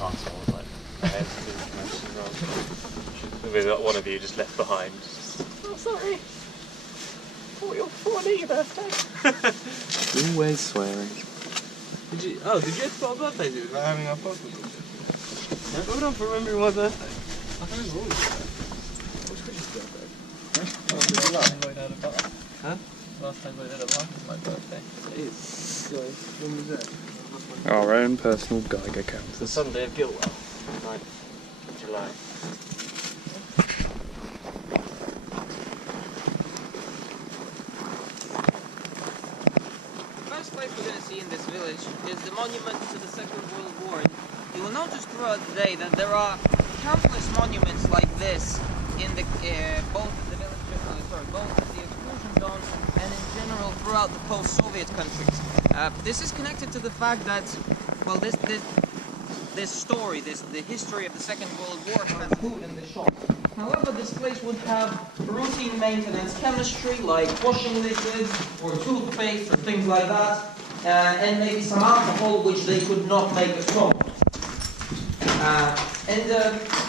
Arsenal, like, with one of you just left behind. Oh, sorry. Oh, your 40th birthday. Always swearing. Did you have a birthday, dude? Like having our podcast? Yeah. Hold on for remembering my birthday. I can't remember all of it. What's Chris's birthday? Last time I had a butter. Huh? Last time I had a butter was my birthday. It is. When was that? Our own personal Geiger The counter. Sunday of Gilwell, 9th of July. The first place we're going to see in this village is the monument to the Second World War. You will notice throughout the day that there are countless monuments like this in the both the exclusion zones and in general throughout the post-Soviet countries. This is connected to the fact that, well, the history of the Second World War has food in the shop. However, this place would have routine maintenance chemistry like washing liquids or toothpaste or things like that, and maybe some alcohol which they could not make at home.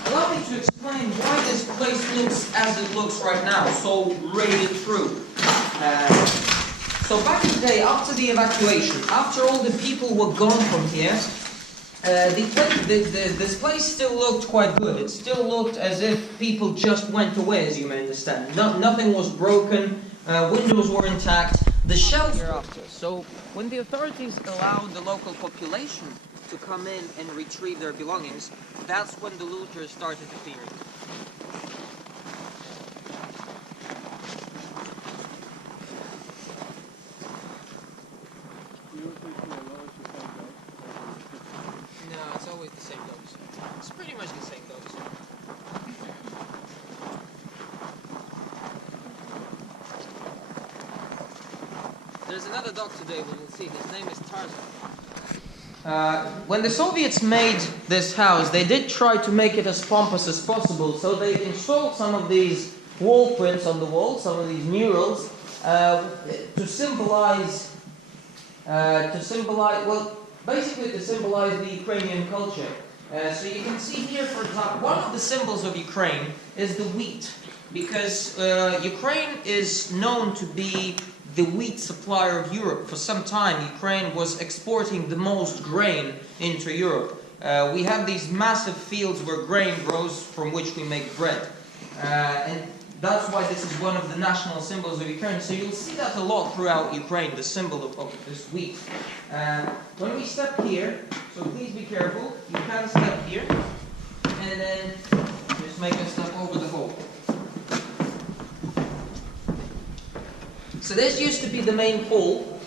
Allow me to explain why this place looks as it looks right now, so raided through. So back in the day, after the evacuation, after all the people were gone from here, this place still looked quite good. It still looked as if people just went away, as you may understand. Nothing was broken, windows were intact, the shells were after. So when the authorities allowed the local population to come in and retrieve their belongings, that's when the looters started appearing. No, it's always the same dogs. It's pretty much the same dogs. There's another dog today we will see. His name is Tarzan. When the Soviets made this house, they did try to make it as pompous as possible, so they installed some of these wall prints on the wall, some of these murals, to symbolize, well, basically to symbolize the Ukrainian culture. So you can see here, for example, one of the symbols of Ukraine is the wheat, because Ukraine is known to be the wheat supplier of Europe. For some time, Ukraine was exporting the most grain into Europe. We have these massive fields where grain grows, from which we make bread. And that's why this is one of the national symbols of Ukraine. So you'll see that a lot throughout Ukraine, the symbol of this wheat. When we step here, so please be careful, you can step here, and then just make a step over the hole. So this used to be the main hall,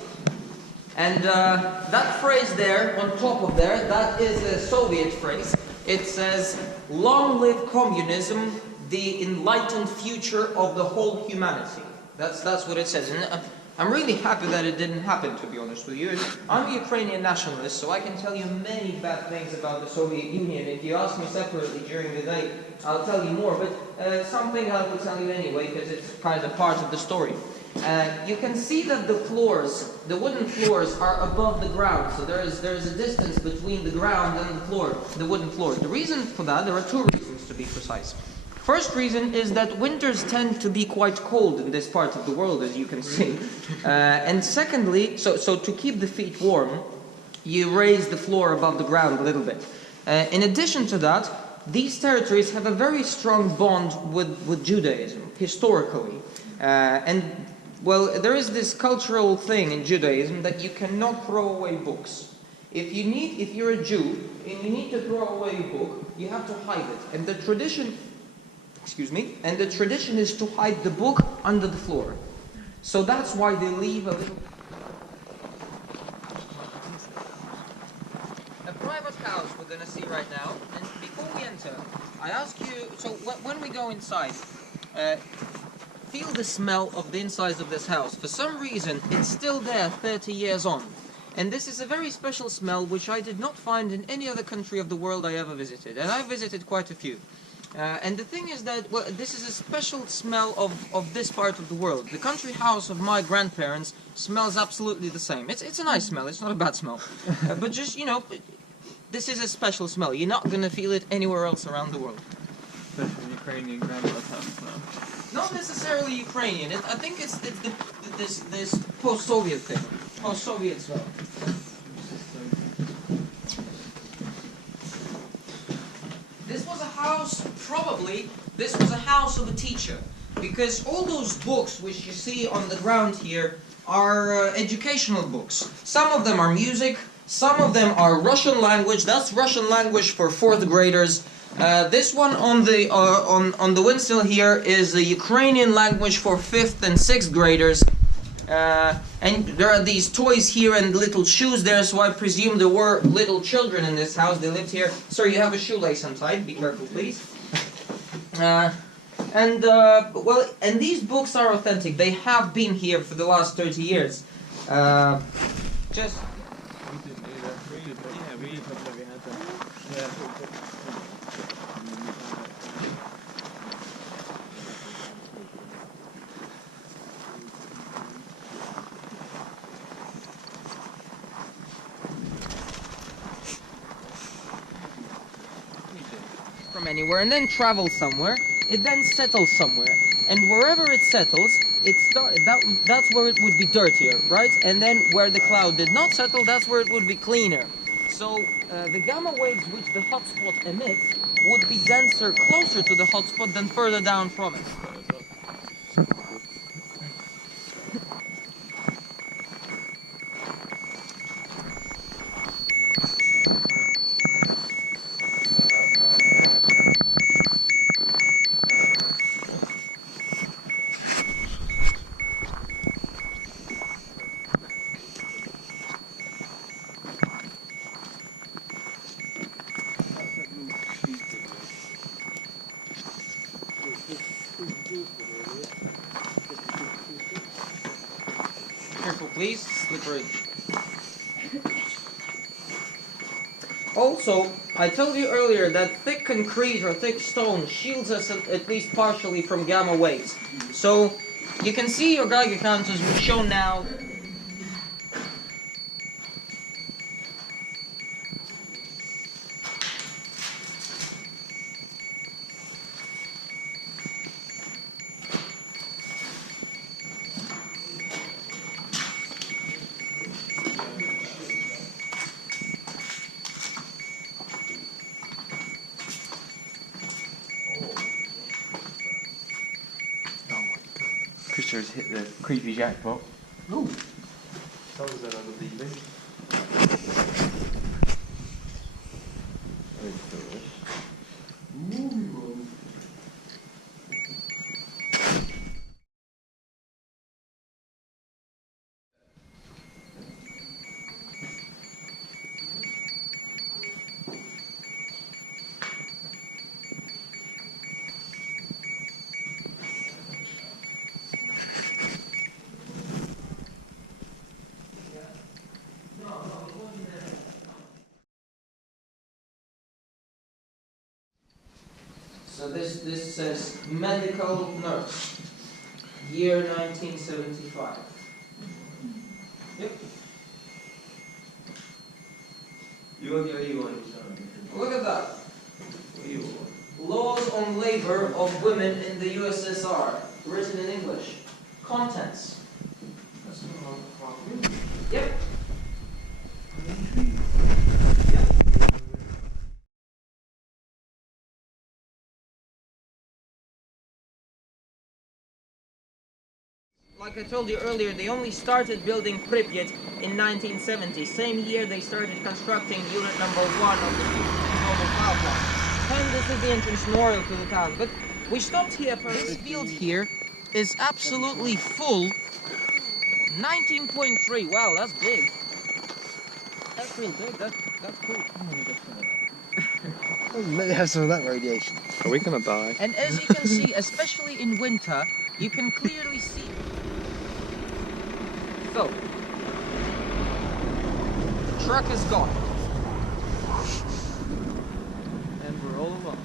and that phrase there, on top of there, that is a Soviet phrase. It says, "Long live communism, the enlightened future of the whole humanity." That's what it says. And I'm really happy that it didn't happen, to be honest with you. I'm a Ukrainian nationalist, so I can tell you many bad things about the Soviet Union. If you ask me separately during the day, I'll tell you more. But something I will tell you anyway, because it's kind of part of the story. You can see that the floors, the wooden floors, are above the ground. So there is a distance between the ground and the floor, the wooden floors. The reason for that, there are two reasons to be precise. First reason is that winters tend to be quite cold in this part of the world, as you can see. And secondly, so to keep the feet warm, you raise the floor above the ground a little bit. In addition to that, these territories have a very strong bond with Judaism, historically. Well, there is this cultural thing in Judaism that you cannot throw away books. If you're a Jew and you need to throw away a book, you have to hide it. And the tradition is to hide the book under the floor. So that's why they leave a little. A private house we're going to see right now. And before we enter, I ask you, so when we go inside, feel the smell of the insides of this house. For some reason, it's still there 30 years on. And this is a very special smell which I did not find in any other country of the world I ever visited. And I visited quite a few. And the thing is that, well, this is a special smell of this part of the world. The country house of my grandparents smells absolutely the same. It's a nice smell, it's not a bad smell. But just, this is a special smell. You're not gonna feel it anywhere else around the world. Especially Ukrainian grandma's house now. Not necessarily Ukrainian. I think it's this post-Soviet thing. Post-Soviet smell. This was a house, probably, this was a house of a teacher. Because all those books which you see on the ground here are educational books. Some of them are music, some of them are Russian language. That's Russian language for 4th graders. This one on the windsill here is the Ukrainian language for 5th and 6th graders. And there are these toys here and little shoes there, so I presume there were little children in this house. They lived here. Sir, you have a shoelace untied. Be careful, please. And these books are authentic. They have been here for the last 30 years. Just. From anywhere and then travel somewhere. It then settles somewhere, and wherever it settles, that's where it would be dirtier, right? And then where the cloud did not settle, that's where it would be cleaner. So the gamma waves which the hotspot emits would be denser closer to the hotspot than further down from it. Careful, please. Slippery. Also, I told you earlier that thick concrete or thick stone shields us at least partially from gamma waves. So, you can see your Geiger counters will show now. Christopher's hit the creepy jackpot. Ooh. That was another leaving. So this says medical nurse, year 1975. Yep. You got the Aeolyn. Look at that. Laws on labor of women in the USSR, written in English. Contents. Yep. Like I told you earlier, they only started building Pripyat in 1970. Same year they started constructing unit number 1 of the Chernobyl power plant. And this is the entrance memorial to the town. But we stopped here. This field here is absolutely full. 19.3. Wow, that's big. That's real big. That's cool. Let me have some of that radiation. Are we gonna die? And as you can see, especially in winter, you can clearly see. So, the truck is gone. And we're all alone.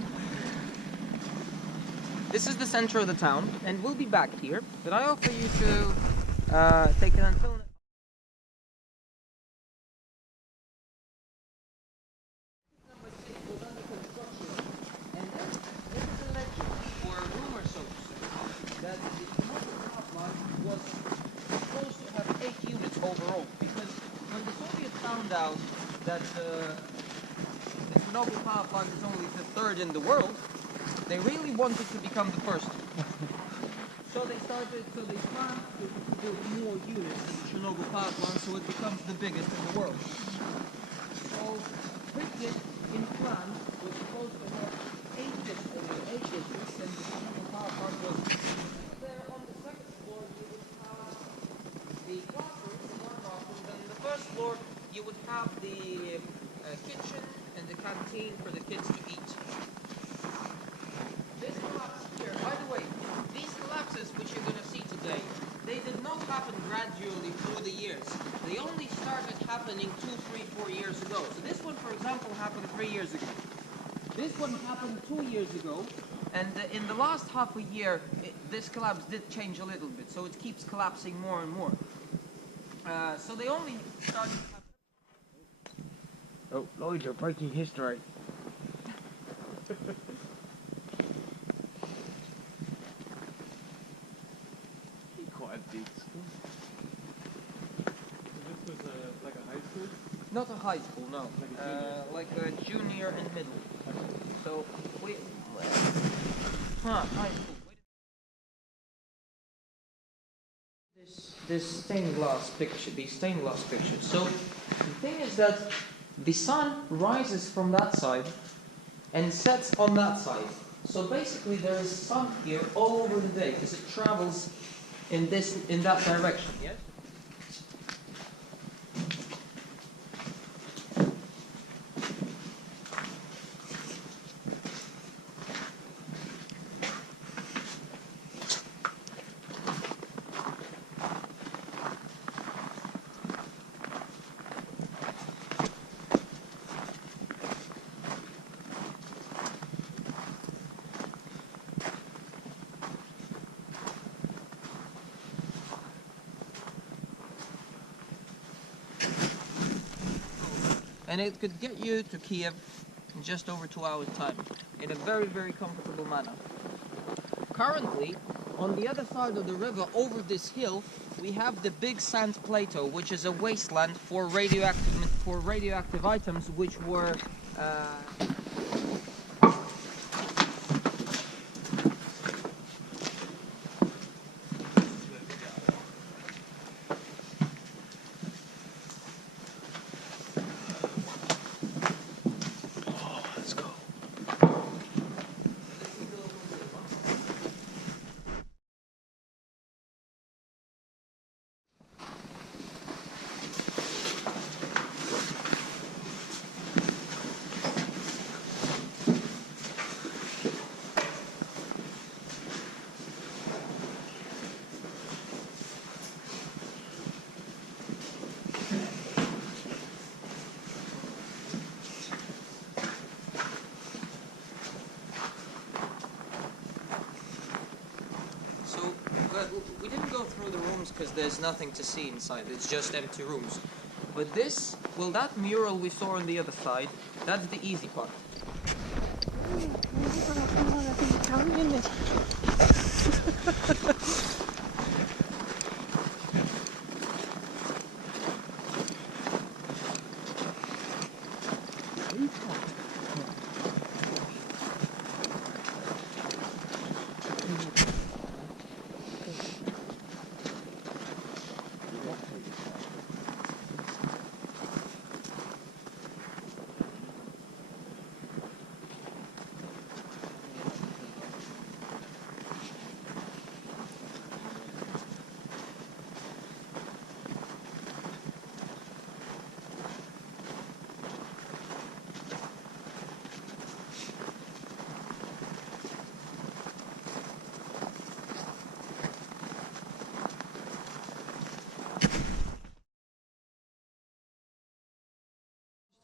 This is the center of the town, and we'll be back here, but I offer you to take an until. found out that the Chernobyl power plant is only the third in the world, they really wanted to become the first. So they planned to build more units in the Chernobyl power plant so it becomes the biggest in the world. So Pripyat in plan was supposed to have 8 districts, and the Chernobyl power plant was there. On the second floor you would have the classroom, the one bathroom, then the first floor you would have the kitchen and the canteen for the kids to eat. This collapse here, by the way, these collapses which you're going to see today, they did not happen gradually through the years. They only started happening 2, 3, 4 years ago. So this one, for example, happened 3 years ago. This one happened 2 years ago, and in the last half a year, this collapse did change a little bit, so it keeps collapsing more and more. So they only started happening. Oh, Lloyd, you're breaking history. Quite a big school. So this was like a high school? Not a high school, no. Like a junior and middle. So we high school. This stained glass picture, these stained glass pictures. So the thing is that the sun rises from that side and sets on that side. So basically there is sun here all over the day because it travels in that direction. Yes. And it could get you to Kiev in just over 2 hours' time, in a very, very comfortable manner. Currently, on the other side of the river, over this hill, we have the big sand plateau, which is a wasteland for radioactive items, which were we didn't go through the rooms because there's nothing to see inside. It's just empty rooms. But this, well, that mural we saw on the other side, that's the easy part.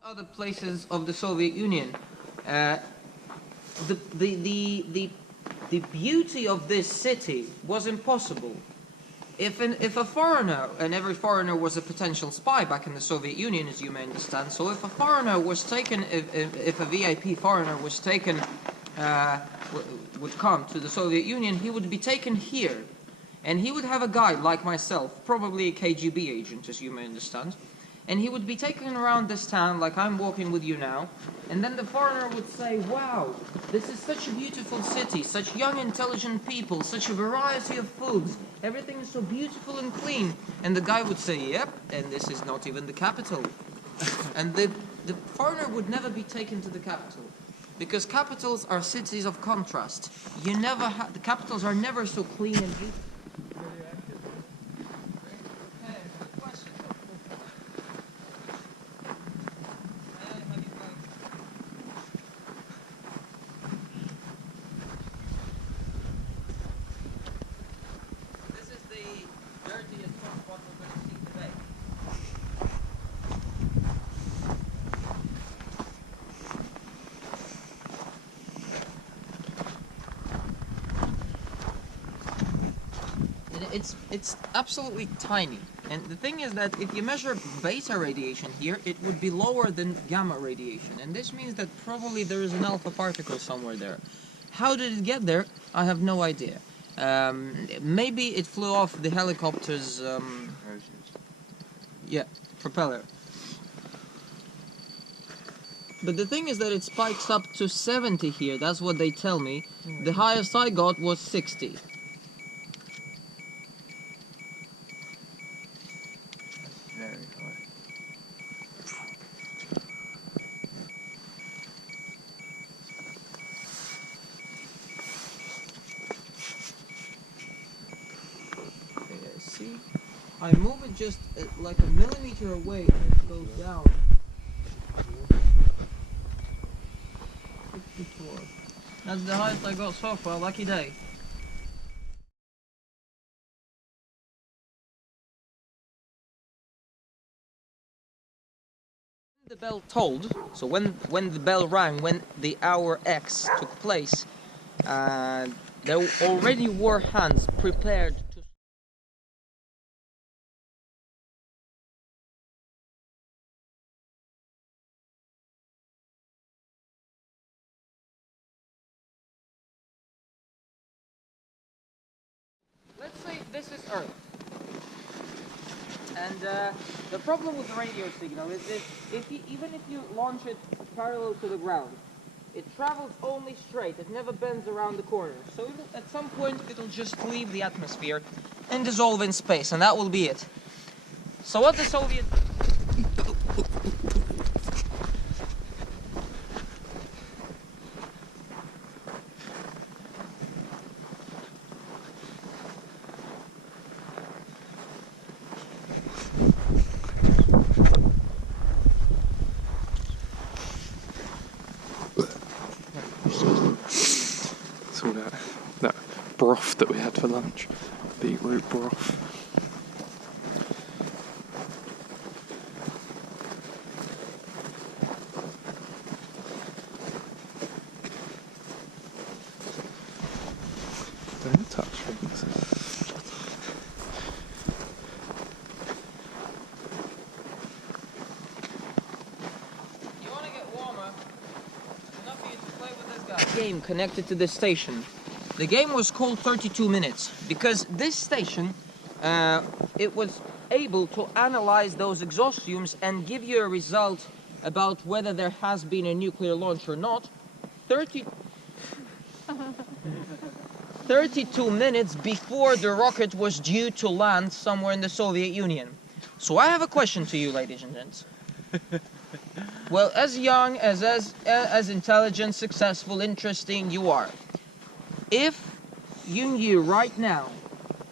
Other places of the Soviet Union, the beauty of this city was impossible. If a foreigner, and every foreigner was a potential spy back in the Soviet Union, as you may understand, so if a foreigner was taken, if a VIP foreigner was taken, would come to the Soviet Union, he would be taken here, and he would have a guide like myself, probably a KGB agent, as you may understand. and he would be taken around this town like I'm walking with you now, and then the foreigner would say, wow, this is such a beautiful city, such young intelligent people, such a variety of foods, everything is so beautiful and clean. And the guy would say, yep, and this is not even the capital. And the foreigner would never be taken to the capital, because capitals are cities of contrast. The capitals are never so clean and beautiful. It's absolutely tiny, and the thing is that if you measure beta radiation here, it would be lower than gamma radiation, and this means that probably there is an alpha particle somewhere there. How did it get there? I have no idea. Maybe it flew off the helicopter's propeller. But the thing is that it spikes up to 70 here, that's what they tell me. The highest I got was 60. Very high. Okay, see? I move it just like a millimeter away and it goes down. 64. That's the highest I got so far, lucky day. The bell tolled, so when the bell rang, when the hour X took place, there already were hands prepared to... Let's say this is Earth. And the problem with the radio signal is that even if you launch it parallel to the ground, it travels only straight, it never bends around the corner. So at some point it'll just leave the atmosphere and dissolve in space, and that will be it. So what the Soviets... It's all that broth that we had for lunch. Beetroot broth. Don't touch things. You want to get warmer? Enough for you to play with this guy. Game connected to this station. The game was called 32 Minutes because this station, it was able to analyze those exhaust fumes and give you a result about whether there has been a nuclear launch or not. 32 minutes before the rocket was due to land somewhere in the Soviet Union. So I have a question to you, ladies and gents. Well, as young, as intelligent, successful, interesting you are, if you knew right now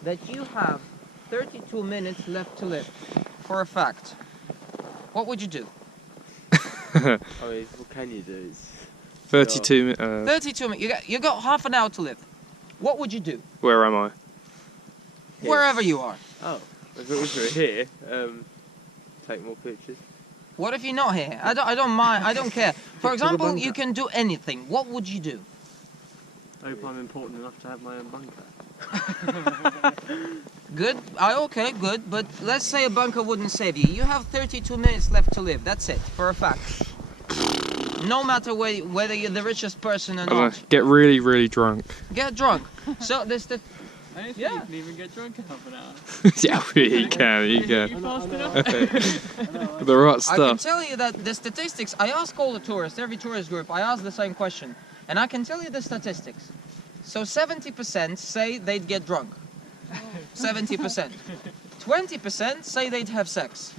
that you have 32 minutes left to live, for a fact, what would you do? I mean, what can you do? 32 minutes. 32 minutes. You got half an hour to live. What would you do? Where am I? Here. Wherever you are. Oh, if it was here, take more pictures. What if you're not here? I don't mind. I don't care. For example, you can do anything. What would you do? I hope I'm important enough to have my own bunker. Good. Okay, good. But let's say a bunker wouldn't save you. You have 32 minutes left to live. That's it, for a fact. No matter whether you're the richest person or not. Get really, really drunk. Get drunk. So I don't think Yeah. you can even get drunk in half an hour. Yeah, you can. You You can. fast enough? The right I can stuff. tell you that the statistics, I ask all the tourists, every tourist group, I ask the same question. And I can tell you the statistics. So 70% say they'd get drunk. 70%. 20% say they'd have sex.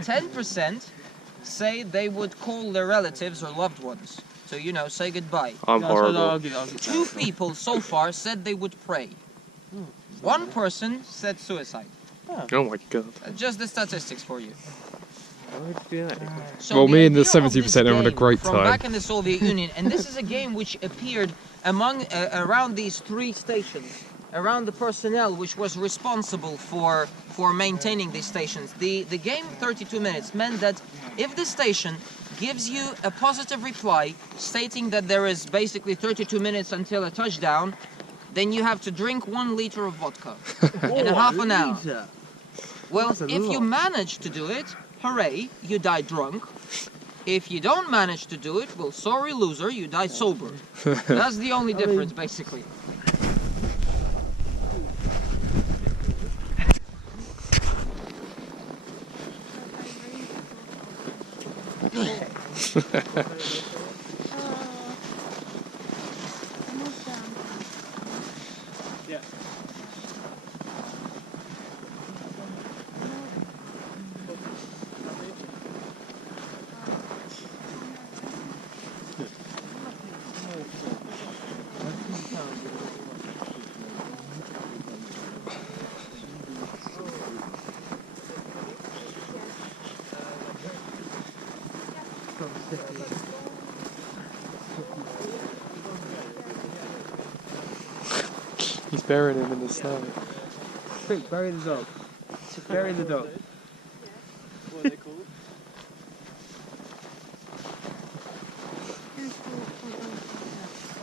10% say they would call their relatives or loved ones to, you know, say goodbye. I'm horrible. 2 people so far said they would pray. 1 person said suicide. Oh my god. Just the statistics for you. So Well, the me and the idea of 70% this are having a game great from time. back in the Soviet Union, and this is a game which appeared among around these 3 stations, around the personnel which was responsible for maintaining these stations. The game 32 minutes meant that if the station gives you a positive reply stating that there is basically 32 minutes until a touchdown, then you have to drink 1 liter of vodka in a half an hour. Well, if you manage to do it, hooray, you die drunk. If you don't manage to do it, well, sorry loser, you die sober. That's the only difference, basically. Yeah. He's burying him in the snow. Quick, bury the dog. Bury the dog. What are they called?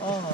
Oh,